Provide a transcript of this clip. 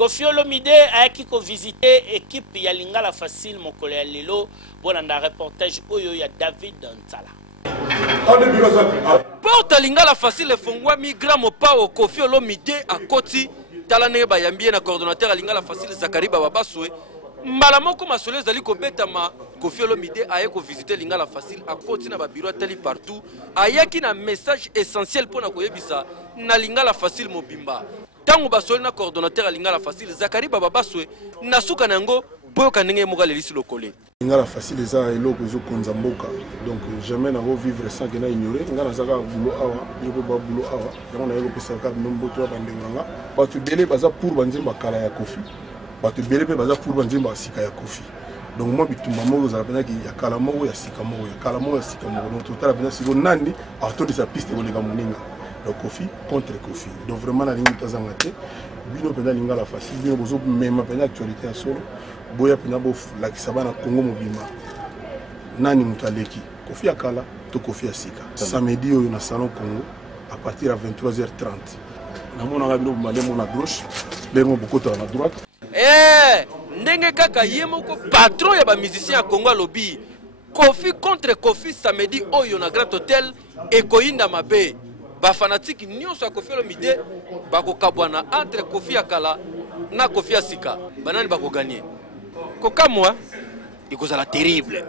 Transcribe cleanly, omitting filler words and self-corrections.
Koffi Olomide ayaki ko visiter équipe ya Lingala Facile mokolo ya lelo bona na reportage oyo ya David Ntala. Porte Lingala Facile fongwa migra mopao Koffi Olomide akoti tala ndenge bayambie na coordonnateur Lingala Facile Zakari Babaswe mbala moko masolo ezali kobeta ma Koffi Olomide aye ko visiter Lingala Facile akoti na ba bureau tali partout ayaki na message essentiel pona koyebisa na Lingala Facile mobimba tango basoli na coordonnateur Lingala Facile Zakari Babaswe na suka nango boyoka ndenge moka lelisi lokole. Lingala Facile eza eloko ezokonza mboka donc jamais na vivre sans que na ignorer ngana zaka boulot awa yoko ba boulot awa yango na yoko pesa ka mboto ba ndenganga batu bele baza pour banzimba kala ya Koffi batu bele pe baza pour banzimba sika ya Koffi donc moi bitumba moko za pena ki ya kala moko ya sika moko ya kala moko ya sika moko donc total pena siko nandi autour sa piste koleka moninga donc Koffi contre Koffi donc vraiment na lingi tazanga te bino pena Lingala Facile bino bozo même pena actualité ya solo boya pena bo la kisabana Congo mobima nani mutaleki Koffi akala to Koffi asika samedi oyo na salon Congo à partir à 23h30 na mona ngabino malemo na gauche bengo bokota na droite ndenge kaka yemoko patron ya ba musicien ya Congo lobby Koffi contre Koffi samedi oyo na Grand Hotel ekoyinda mabe ba fanatique nyonso ya Koffi Olomide bako kabwana entre Koffi akala na Koffi asika banani bako gagner kokamwa ikozala terrible.